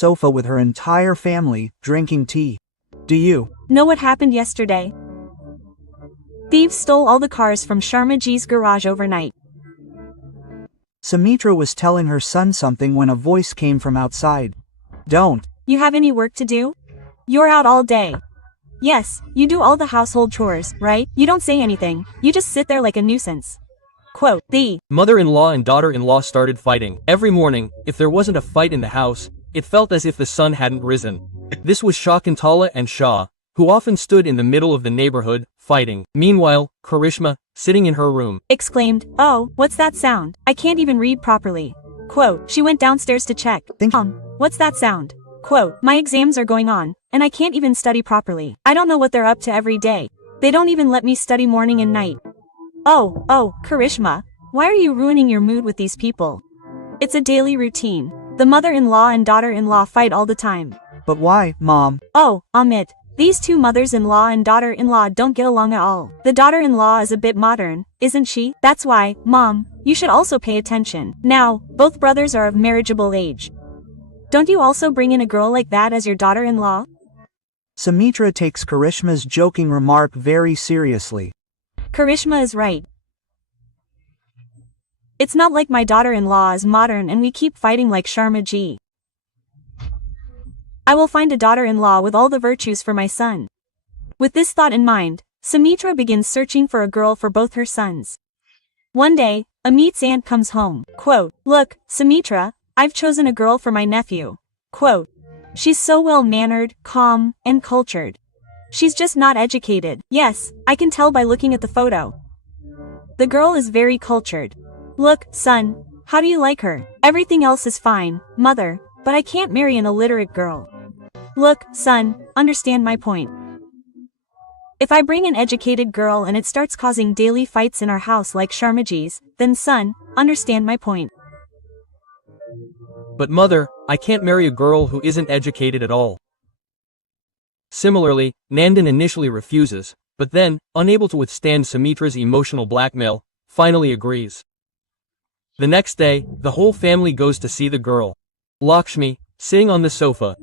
sofa with her entire family, drinking tea. Do you know what happened yesterday? Thieves stole all the cars from Sharmaji's garage overnight. Sumitra was telling her son something when a voice came from outside. Don't you have any work to do? You're out all day. Yes, you do all the household chores, right? You don't say anything, you just sit there like a nuisance. Quote, the mother-in-law and daughter-in-law started fighting. Every morning, if there wasn't a fight in the house, it felt as if the sun hadn't risen. This was Shakuntala and Shah, who often stood in the middle of the neighborhood, fighting. Meanwhile, Karishma, sitting in her room, exclaimed, "Oh, what's that sound? I can't even read properly." Quote, she went downstairs to check. What's that sound? Quote, my exams are going on, and I can't even study properly. I don't know what they're up to every day. They don't even let me study morning and night. Oh, Karishma, why are you ruining your mood with these people? It's a daily routine. The mother-in-law and daughter-in-law fight all the time. But why, Mom? Oh, Amit, these two mothers-in-law and daughter-in-law don't get along at all. The daughter-in-law is a bit modern, isn't she? That's why, Mom, you should also pay attention. Now, both brothers are of marriageable age. Don't you also bring in a girl like that as your daughter-in-law? Sumitra takes Karishma's joking remark very seriously. Karishma is right. It's not like my daughter-in-law is modern and we keep fighting like Sharma ji. I will find a daughter-in-law with all the virtues for my son. With this thought in mind, Sumitra begins searching for a girl for both her sons. One day, Amit's aunt comes home. Quote, look, Sumitra, I've chosen a girl for my nephew. Quote, she's so well-mannered, calm, and cultured. She's just not educated. Yes, I can tell by looking at the photo. The girl is very cultured. Look, son, how do you like her? Everything else is fine, mother, but I can't marry an illiterate girl. Look, son, understand my point. If I bring an educated girl and it starts causing daily fights in our house like Sharmaji's, then son, understand my point. But mother, I can't marry a girl who isn't educated at all. Similarly, Nandan initially refuses, but then, unable to withstand Sumitra's emotional blackmail, finally agrees. The next day, the whole family goes to see the girl. Lakshmi, sitting on the sofa,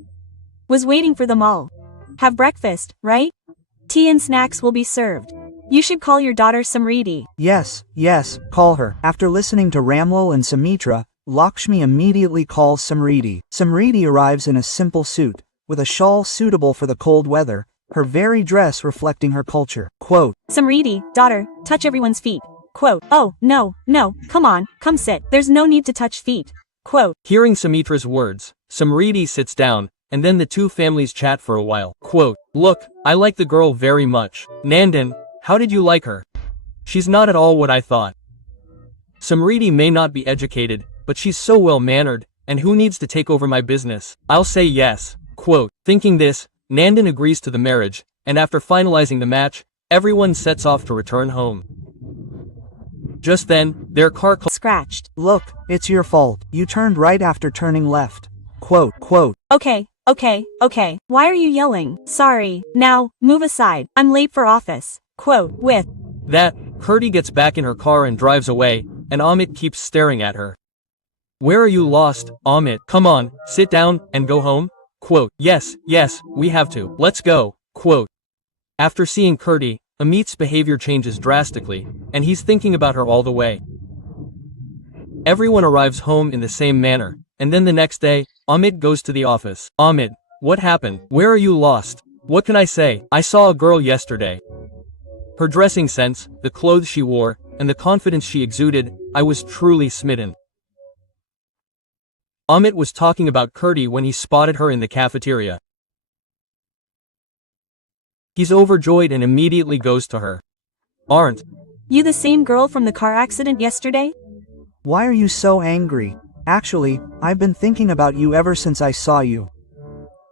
was waiting for them all. Have breakfast, right? Tea and snacks will be served. You should call your daughter Samriti. Yes, call her. After listening to Ramlal and Sumitra, Lakshmi immediately calls Samriti. Samriti arrives in a simple suit, with a shawl suitable for the cold weather, her very dress reflecting her culture. Quote, Samriti, daughter, touch everyone's feet. Quote, oh, no, come on, come sit. There's no need to touch feet. Quote. Hearing Sumitra's words, Samriti sits down, and then the two families chat for a while. Quote, look, I like the girl very much. Nandan, how did you like her? She's not at all what I thought. Samriti may not be educated, but she's so well-mannered, and who needs to take over my business? I'll say yes. Quote, thinking this, Nandan agrees to the marriage, and after finalizing the match, everyone sets off to return home. Just then, their car scratched. Look, it's your fault. You turned right after turning left. Quote. Okay. Why are you yelling? Sorry. Now, move aside. I'm late for office. Quote, with that, Kirti gets back in her car and drives away, and Amit keeps staring at her. Where are you lost, Amit? Come on, sit down, and go home? Quote, yes, we have to. Let's go. Quote. After seeing Kirti, Amit's behavior changes drastically, and he's thinking about her all the way. Everyone arrives home in the same manner, and then the next day, Amit goes to the office. Amit, what happened? Where are you lost? What can I say? I saw a girl yesterday. Her dressing sense, the clothes she wore, and the confidence she exuded, I was truly smitten. Amit was talking about Kirti when he spotted her in the cafeteria. He's overjoyed and immediately goes to her. Aren't you the same girl from the car accident yesterday? Why are you so angry? Actually, I've been thinking about you ever since I saw you.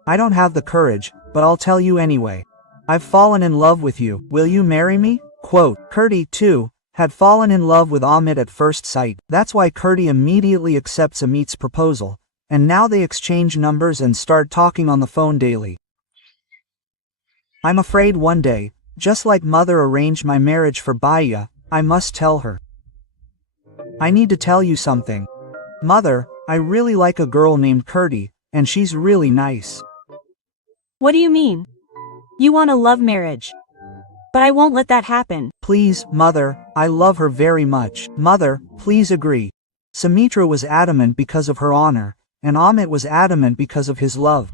I don't have the courage, but I'll tell you anyway. I've fallen in love with you. Will you marry me? Quote, Kirti, too, had fallen in love with Amit at first sight. That's why Kirti immediately accepts Amit's proposal, and now they exchange numbers and start talking on the phone daily. I'm afraid one day, just like mother arranged my marriage for Baya, I must tell her. I need to tell you something. Mother, I really like a girl named Kirti, and she's really nice. What do you mean? You want a love marriage. But I won't let that happen. Please, Mother, I love her very much. Mother, please agree. Sumitra was adamant because of her honor, and Amit was adamant because of his love.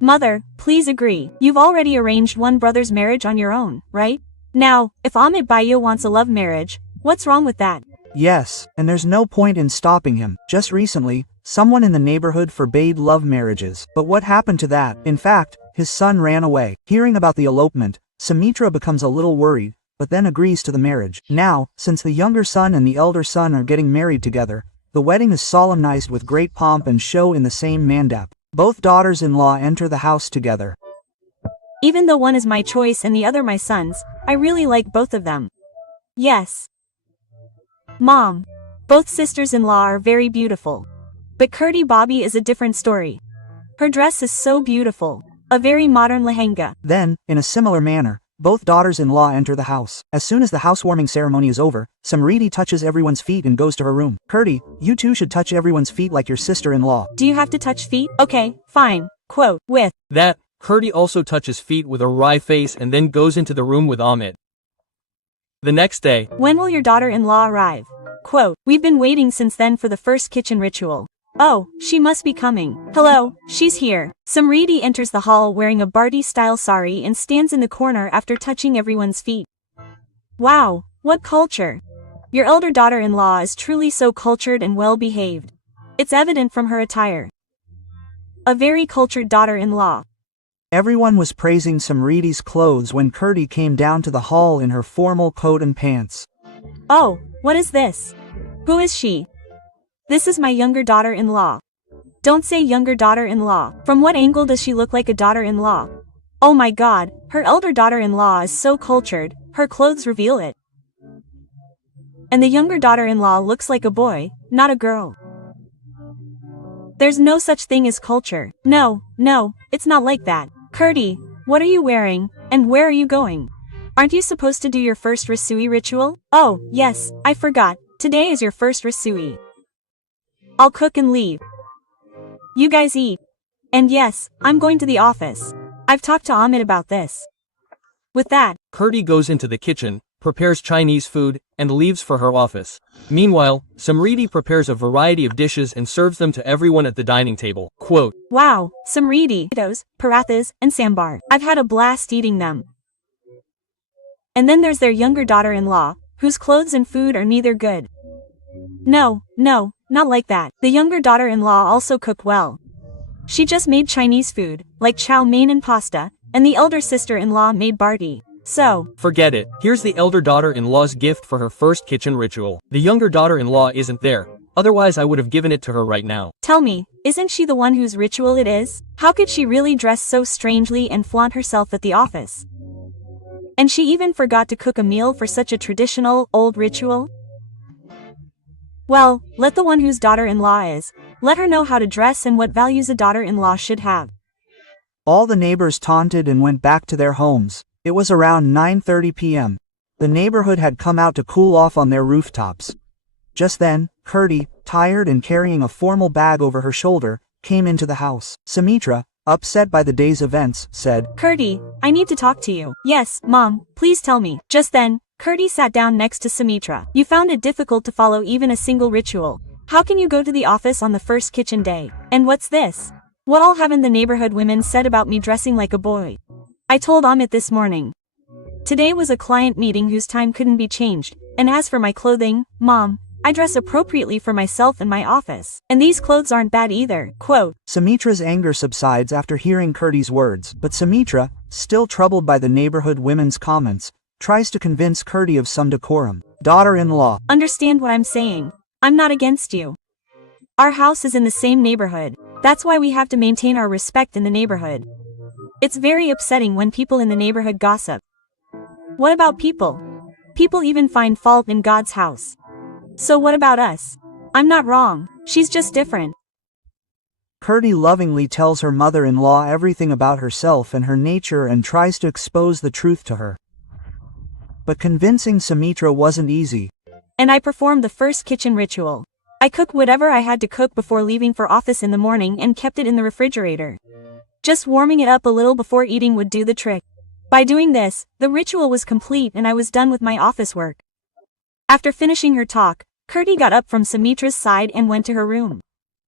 Mother, please agree. You've already arranged one brother's marriage on your own, right? Now, if Amit Bayo wants a love marriage, what's wrong with that? Yes, and there's no point in stopping him. Just recently, someone in the neighborhood forbade love marriages. But what happened to that? In fact, his son ran away. Hearing about the elopement, Sumitra becomes a little worried, but then agrees to the marriage. Now, since the younger son and the elder son are getting married together, the wedding is solemnized with great pomp and show in the same mandap. Both daughters-in-law enter the house together. Even though one is my choice and the other my son's, I really like both of them. Yes. Mom, both sisters-in-law are very beautiful. But Kurti Bobby is a different story. Her dress is so beautiful. A very modern lehenga. Then, in a similar manner, both daughters-in-law enter the house. As soon as the housewarming ceremony is over, Samriti touches everyone's feet and goes to her room. Kurti, you too should touch everyone's feet like your sister-in-law. Do you have to touch feet? Okay, fine. Quote, with That, Kurti also touches feet with a wry face and then goes into the room with Amit. The next day, when will your daughter-in-law arrive? Quote, we've been waiting since then for the first kitchen ritual. Oh, she must be coming. Hello, she's here. Samriti enters the hall wearing a Bharti-style sari and stands in the corner after touching everyone's feet. Wow, what culture. Your elder daughter-in-law is truly so cultured and well-behaved. It's evident from her attire. A very cultured daughter-in-law. Everyone was praising Samriti's clothes when Kurti came down to the hall in her formal coat and pants. Oh, what is this? Who is she? This is my younger daughter-in-law. Don't say younger daughter-in-law. From what angle does she look like a daughter-in-law? Oh my god, her elder daughter-in-law is so cultured, her clothes reveal it. And the younger daughter-in-law looks like a boy, not a girl. There's no such thing as culture. No, it's not like that. Kurti, what are you wearing, and where are you going? Aren't you supposed to do your first Rasui ritual? Oh, yes, I forgot. Today is your first Rasui. I'll cook and leave. You guys eat. And yes, I'm going to the office. I've talked to Amit about this. With that, Kurti goes into the kitchen, prepares Chinese food, and leaves for her office. Meanwhile, Samriti prepares a variety of dishes and serves them to everyone at the dining table. Quote, wow, Samriti, potatoes, parathas, and sambar. I've had a blast eating them. And then there's their younger daughter-in-law, whose clothes and food are neither good. No, not like that. The younger daughter-in-law also cooked well. She just made Chinese food, like chow mein and pasta, and the elder sister-in-law made Bharti. So, forget it. Here's the elder daughter-in-law's gift for her first kitchen ritual. The younger daughter-in-law isn't there. Otherwise I would have given it to her right now. Tell me, isn't she the one whose ritual it is? How could she really dress so strangely and flaunt herself at the office? And she even forgot to cook a meal for such a traditional, old ritual? Well, let the one whose daughter-in-law is, let her know how to dress and what values a daughter-in-law should have. All the neighbors taunted and went back to their homes. It was around 9:30 p.m. The neighborhood had come out to cool off on their rooftops. Just then, Kurti, tired and carrying a formal bag over her shoulder, came into the house. Sumitra, upset by the day's events, said, Kurti, I need to talk to you. Yes, Mom, please tell me. Just then, Kurti sat down next to Sumitra. You found it difficult to follow even a single ritual. How can you go to the office on the first kitchen day? And what's this? What all haven't the neighborhood women said about me dressing like a boy? I told Amit this morning. Today was a client meeting whose time couldn't be changed, and as for my clothing, Mom, I dress appropriately for myself and my office. And these clothes aren't bad either. Quote. Sumitra's anger subsides after hearing Kurti's words, but Sumitra, still troubled by the neighborhood women's comments, tries to convince Kurti of some decorum. Daughter-in-law. Understand what I'm saying. I'm not against you. Our house is in the same neighborhood. That's why we have to maintain our respect in the neighborhood. It's very upsetting when people in the neighborhood gossip. What about people? People even find fault in God's house. So what about us? I'm not wrong. She's just different. Kurti lovingly tells her mother-in-law everything about herself and her nature and tries to expose the truth to her. But convincing Sumitra wasn't easy. And I performed the first kitchen ritual. I cooked whatever I had to cook before leaving for office in the morning and kept it in the refrigerator. Just warming it up a little before eating would do the trick. By doing this, the ritual was complete and I was done with my office work. After finishing her talk, Kirti got up from Sumitra's side and went to her room.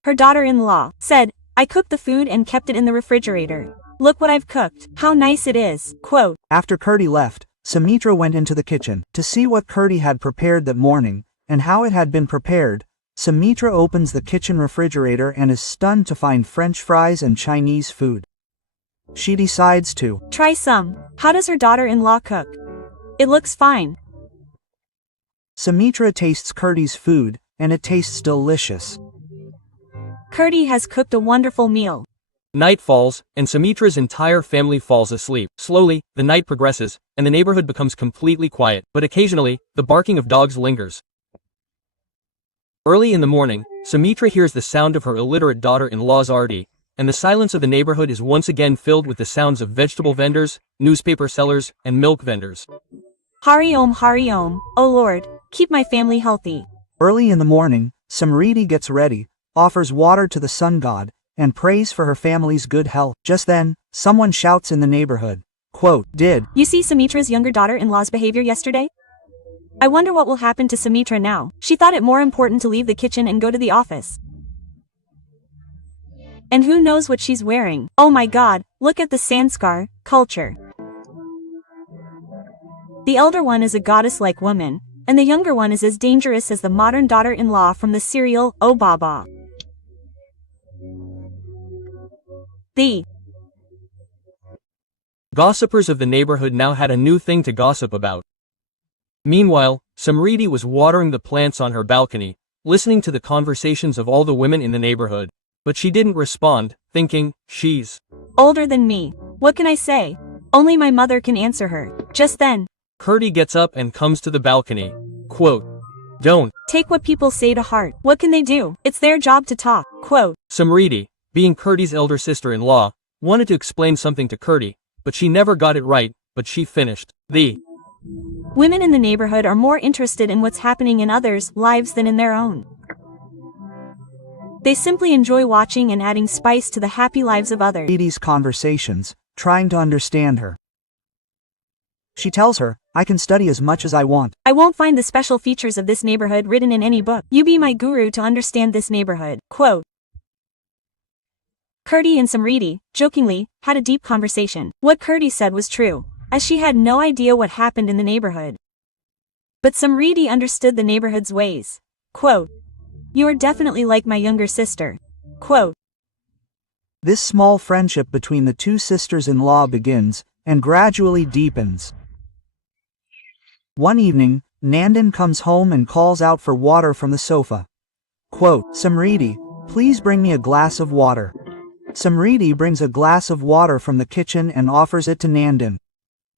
Her daughter-in-law said, I cooked the food and kept it in the refrigerator. Look what I've cooked. How nice it is. Quote. After Kirti left, Sumitra went into the kitchen to see what Kirti had prepared that morning, and how it had been prepared. Sumitra opens the kitchen refrigerator and is stunned to find French fries and Chinese food. She decides to try some. How does her daughter-in-law cook? It looks fine. Sumitra tastes Kirti's food, and it tastes delicious. Kirti has cooked a wonderful meal. Night falls, and Sumitra's entire family falls asleep. Slowly, the night progresses, and the neighborhood becomes completely quiet, but occasionally, the barking of dogs lingers. Early in the morning, Sumitra hears the sound of her illiterate daughter-in-law's arti, and the silence of the neighborhood is once again filled with the sounds of vegetable vendors, newspaper sellers, and milk vendors. Hari Om, O Lord, keep my family healthy. Early in the morning, Samriti gets ready, offers water to the sun god, and prays for her family's good health. Just then, someone shouts in the neighborhood, quote, Did you see Sumitra's younger daughter-in-law's behavior yesterday? I wonder what will happen to Sumitra now. She thought it more important to leave the kitchen and go to the office. And who knows what she's wearing? Oh my god, look at the sanskar culture. The elder one is a goddess-like woman, and the younger one is as dangerous as the modern daughter-in-law from the serial, Oh Baba. The gossipers of the neighborhood now had a new thing to gossip about. Meanwhile, Samriti was watering the plants on her balcony, listening to the conversations of all the women in the neighborhood. But she didn't respond, thinking, she's older than me. What can I say? Only my mother can answer her. Just then, Kirti gets up and comes to the balcony. Quote. Don't take what people say to heart. What can they do? It's their job to talk. Quote. Samriti, being Kirti's elder sister-in-law, wanted to explain something to Kirti, but she never got it right, but she finished. The women in the neighborhood are more interested in what's happening in others' lives than in their own. They simply enjoy watching and adding spice to the happy lives of others. Samriti's conversations, trying to understand her. She tells her, I can study as much as I want. I won't find the special features of this neighborhood written in any book. You be my guru to understand this neighborhood. Quote. Kirti and Samriti, jokingly, had a deep conversation. What Kirti said was true, as she had no idea what happened in the neighborhood. But Samriti understood the neighborhood's ways. Quote. You are definitely like my younger sister. Quote. This small friendship between the two sisters-in-law begins, and gradually deepens. One evening, Nandan comes home and calls out for water from the sofa. Quote, Samriti, please bring me a glass of water. Samriti brings a glass of water from the kitchen and offers it to Nandan.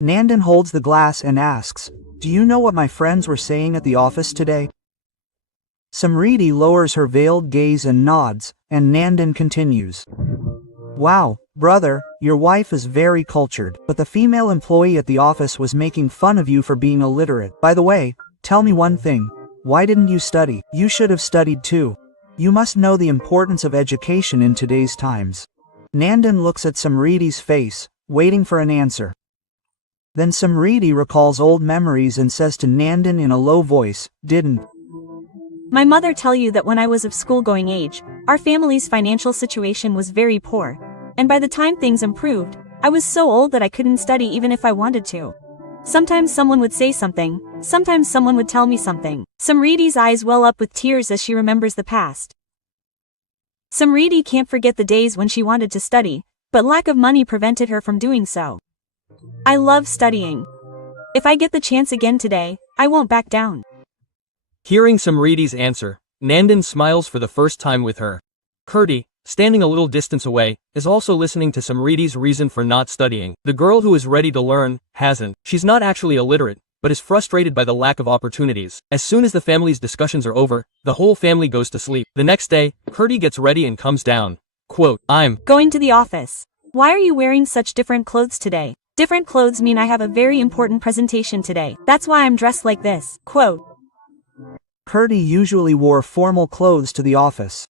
Nandan holds the glass and asks, Do you know what my friends were saying at the office today? Samriti lowers her veiled gaze and nods, and Nandan continues. Wow, brother, your wife is very cultured, but the female employee at the office was making fun of you for being illiterate. By the way, tell me one thing, why didn't you study? You should have studied too. You must know the importance of education in today's times. Nandan looks at Samriti's face, waiting for an answer. Then Samriti recalls old memories and says to Nandan in a low voice, Didn't my mother tell you that when I was of school-going age, our family's financial situation was very poor, and by the time things improved, I was so old that I couldn't study even if I wanted to. Sometimes someone would say something, sometimes someone would tell me something. Samriti's eyes well up with tears as she remembers the past. Samriti can't forget the days when she wanted to study, but lack of money prevented her from doing so. I love studying. If I get the chance again today, I won't back down. Hearing Samriti's answer, Nandan smiles for the first time with her. Kirti, standing a little distance away, is also listening to Samriti's reason for not studying. The girl who is ready to learn, hasn't. She's not actually illiterate, but is frustrated by the lack of opportunities. As soon as the family's discussions are over, the whole family goes to sleep. The next day, Kirti gets ready and comes down. Quote, I'm going to the office. Why are you wearing such different clothes today? Different clothes mean I have a very important presentation today. That's why I'm dressed like this. Quote. Kurti usually wore formal clothes to the office.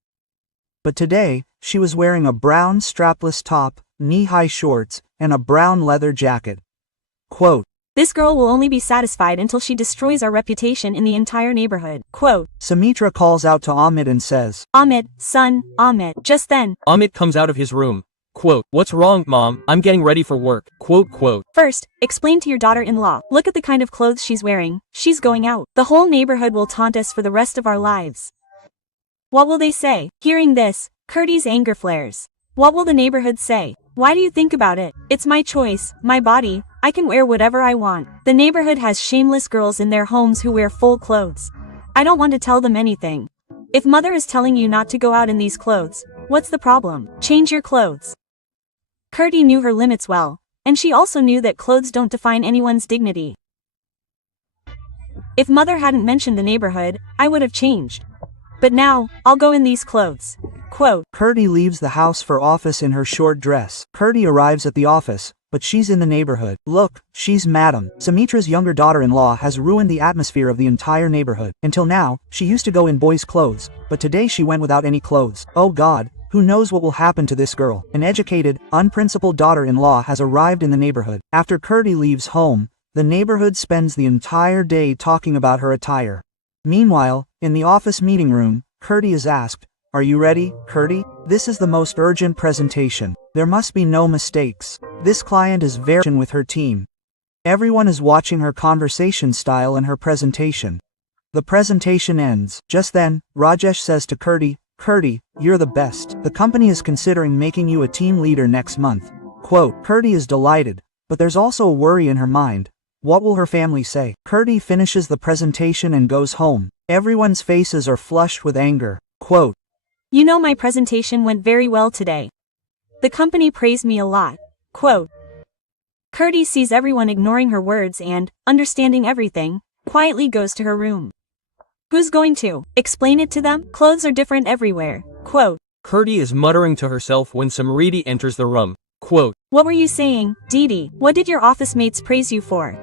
But today, she was wearing a brown strapless top, knee-high shorts, and a brown leather jacket. Quote, "This girl will only be satisfied until she destroys our reputation in the entire neighborhood." Quote, Sumitra calls out to Amit and says, "Amit, son, Amit." Just then, Amit comes out of his room. Quote, "What's wrong, Mom? I'm getting ready for work." Quote. "First, explain to your daughter-in-law. Look at the kind of clothes she's wearing. She's going out. The whole neighborhood will taunt us for the rest of our lives." What will they say? Hearing this, Kurti's anger flares. What will the neighborhood say? Why do you think about it? It's my choice, my body. I can wear whatever I want. The neighborhood has shameless girls in their homes who wear full clothes. I don't want to tell them anything. If mother is telling you not to go out in these clothes, what's the problem? Change your clothes. Kurti knew her limits well, and she also knew that clothes don't define anyone's dignity. If mother hadn't mentioned the neighborhood, I would have changed. But now, I'll go in these clothes. Quote, Kurti leaves the house for office in her short dress. Kurti arrives at the office, but she's in the neighborhood. Look, she's Madam. Sumitra's younger daughter-in-law has ruined the atmosphere of the entire neighborhood. Until now, she used to go in boys' clothes, but today she went without any clothes. Oh God, who knows what will happen to this girl? An educated, unprincipled daughter-in-law has arrived in the neighborhood. After Kurti leaves home, the neighborhood spends the entire day talking about her attire. Meanwhile, in the office meeting room, Kurti is asked, "Are you ready, Kurti? This is the most urgent presentation. There must be no mistakes. This client is very with her team." Everyone is watching her conversation style and her presentation. The presentation ends. Just then, Rajesh says to Kurti, "Kurti, you're the best. The company is considering making you a team leader next month." Quote, Kurti is delighted, but there's also a worry in her mind. What will her family say? Kurti finishes the presentation and goes home. Everyone's faces are flushed with anger. Quote, "You know, my presentation went very well today. The company praised me a lot." Quote. Kurti sees everyone ignoring her words and, understanding everything, quietly goes to her room. Who's going to explain it to them? Clothes are different everywhere. Quote. Kurti is muttering to herself when Samriti enters the room. Quote, "What were you saying, Didi? What did your office mates praise you for?"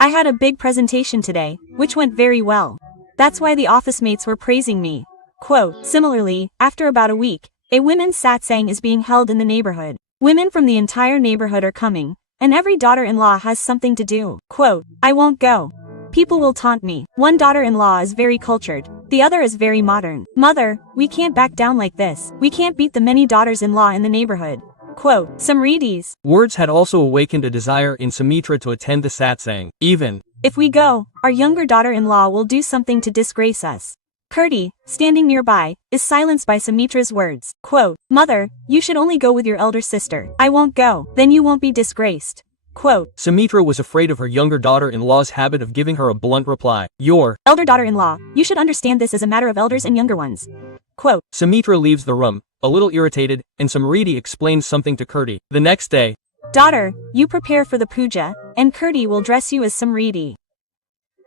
"I had a big presentation today, which went very well. That's why the office mates were praising me." Quote. Similarly, after about a week, a women's satsang is being held in the neighborhood. Women from the entire neighborhood are coming, and every daughter-in-law has something to do. Quote, "I won't go. People will taunt me. One daughter-in-law is very cultured, the other is very modern. Mother, we can't back down like this. We can't beat the many daughters-in-law in the neighborhood." Quote, Samriti's words had also awakened a desire in Sumitra to attend the satsang. Even "If we go, our younger daughter-in-law will do something to disgrace us." Kurti, standing nearby, is silenced by Sumitra's words. Quote, "Mother, you should only go with your elder sister." "I won't go. Then you won't be disgraced." Quote, Sumitra was afraid of her younger daughter-in-law's habit of giving her a blunt reply. "Your "Elder daughter-in-law, you should understand this is a matter of elders and younger ones." Quote. Sumitra leaves the room, a little irritated, and Samriti explains something to Kurti. The next day, "Daughter, you prepare for the puja, and Kurti will dress you as Samriti.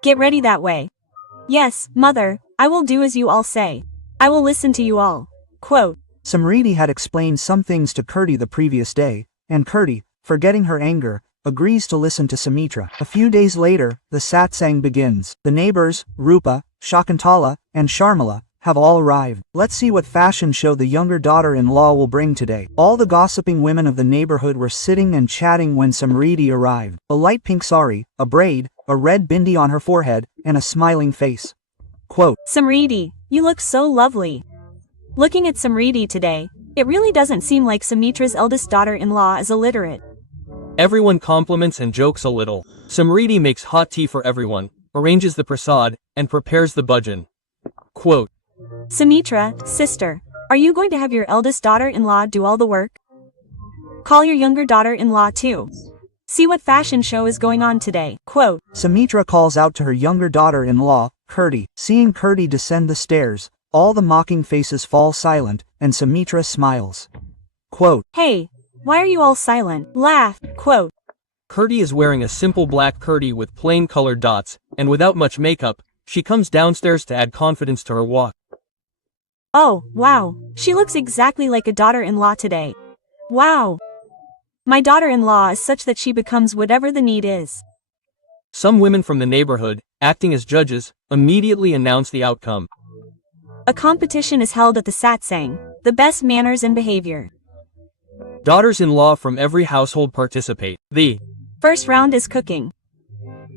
Get ready that way." "Yes, mother, I will do as you all say. I will listen to you all." Quote. Samriti had explained some things to Kurti the previous day, and Kurti, forgetting her anger, agrees to listen to Sumitra. A few days later, the satsang begins. The neighbors, Rupa, Shakuntala, and Sharmila, have all arrived. Let's see what fashion show the younger daughter-in-law will bring today. All the gossiping women of the neighborhood were sitting and chatting when Samriti arrived. A light pink sari, a braid, a red bindi on her forehead, and a smiling face. Quote, "Samriti, you look so lovely." Looking at Samriti today, it really doesn't seem like Sumitra's eldest daughter-in-law is illiterate. everyone compliments and jokes a little. Samriti makes hot tea for everyone, arranges the prasad, and prepares the bhajan. Quote, "Sumitra, sister, are you going to have your eldest daughter-in-law do all the work? Call your younger daughter-in-law too. See what fashion show is going on today." Quote. Sumitra calls out to her younger daughter-in-law, Kurti. Seeing Kurti descend the stairs, all the mocking faces fall silent, and Sumitra smiles. Quote, "Hey, why are you all silent? Laugh." Quote. Kurti is wearing a simple black kurti with plain colored dots, and without much makeup, she comes downstairs to add confidence to her walk. "Oh, wow, she looks exactly like a daughter-in-law today. Wow. My daughter-in-law is such that she becomes whatever the need is." Some women from the neighborhood, acting as judges, immediately announce the outcome. A competition is held at the satsang, the best manners and behavior. Daughters-in-law from every household participate. The first round is cooking.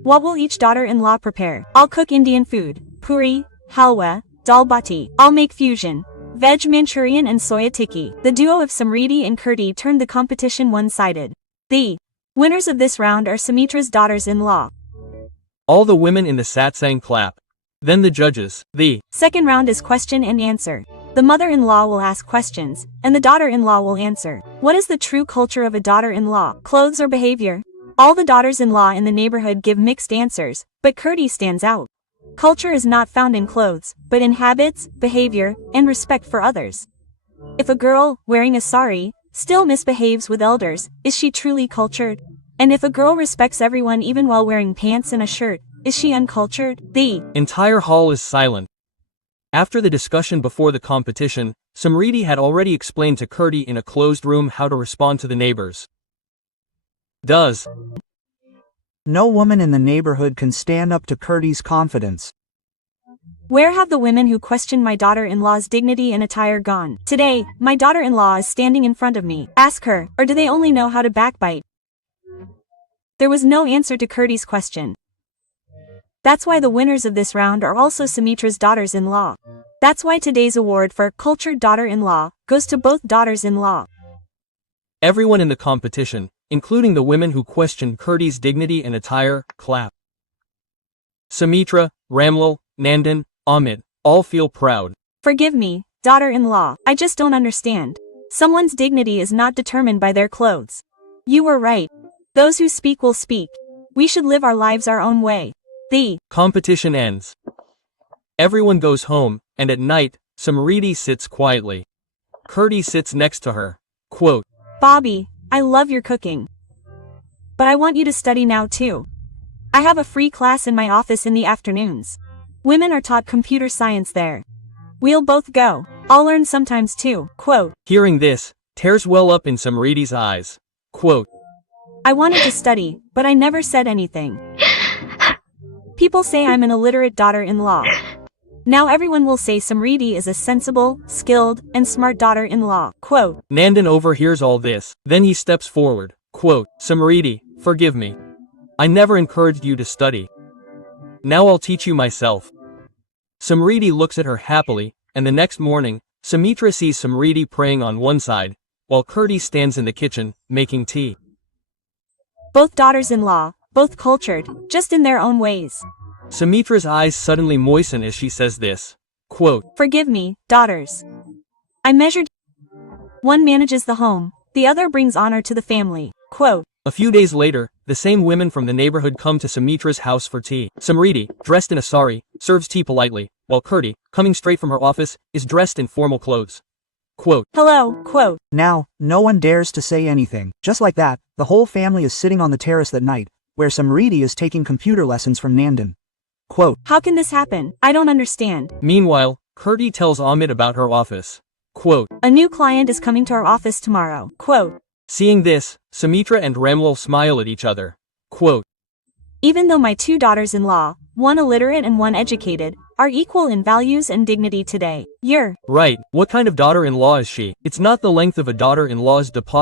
What will each daughter-in-law prepare? I'll cook Indian food, puri, halwa, dal bati. I'll make fusion, veg Manchurian and soya tikki. The duo of Samriti and Kirti turned the competition one-sided. The winners of this round are Sumitra's daughters-in-law. All the women in the satsang clap. Then the judges. The second round is question and answer. The mother-in-law will ask questions, and the daughter-in-law will answer. What is the true culture of a daughter-in-law? Clothes or behavior? All the daughters-in-law in the neighborhood give mixed answers, but Kirti stands out. Culture is not found in clothes, but in habits, behavior, and respect for others. If a girl, wearing a sari, still misbehaves with elders, is she truly cultured? And if a girl respects everyone even while wearing pants and a shirt, is she uncultured? The entire hall is silent. After the discussion before the competition, Samriti had already explained to Kirti in a closed room how to respond to the neighbors. No woman in the neighborhood can stand up to Kirti's confidence. Where have the women who questioned my daughter-in-law's dignity and attire gone? Today, my daughter-in-law is standing in front of me. Ask her, or do they only know how to backbite? There was no answer to Kirti's question. That's why the winners of this round are also Sumitra's daughters-in-law. That's why today's award for cultured daughter-in-law goes to both daughters-in-law. Everyone in the competition, including the women who questioned Kirti's dignity and attire, clap. Sumitra, Ramlal, Nandan, Amit, all feel proud. Forgive me, daughter-in-law, I just don't understand. Someone's dignity is not determined by their clothes. You were right. Those who speak will speak. We should live our lives our own way. The competition ends. Everyone goes home, and at night, Samriti sits quietly. Kirti sits next to her. Quote, Bobby, I love your cooking. But I want you to study now too. I have a free class in my office in the afternoons. Women are taught computer science there. We'll both go. I'll learn sometimes too. Quote, hearing this, tears well up in Samriti's eyes. Quote, I wanted to study, but I never said anything. People say I'm an illiterate daughter-in-law. Now everyone will say Samriti is a sensible, skilled, and smart daughter-in-law. Quote, Nandan overhears all this. Then he steps forward. Quote, Samriti, forgive me. I never encouraged you to study. Now I'll teach you myself. Samriti looks at her happily, and the next morning, Sumitra sees Samriti praying on one side, while Kirti stands in the kitchen, making tea. Both daughters-in-law, both cultured, just in their own ways. Sumitra's eyes suddenly moisten as she says this. Quote, forgive me, daughters. I measured. One manages the home, the other brings honor to the family. Quote, a few days later, the same women from the neighborhood come to Sumitra's house for tea. Samriti, dressed in a sari, serves tea politely, while Kirti, coming straight from her office, is dressed in formal clothes. Quote, hello, quote. Now, no one dares to say anything. Just like that, the whole family is sitting on the terrace that night, where Samriti is taking computer lessons from Nandan. Quote, how can this happen? I don't understand. Meanwhile, Kirti tells Amit about her office. Quote, a new client is coming to our office tomorrow. Quote, seeing this, Sumitra and Ramlal smile at each other. Quote, even though my two daughters-in-law, one illiterate and one educated, are equal in values and dignity today, you're right. What kind of daughter-in-law is she? It's not the length of a daughter-in-law's deposit.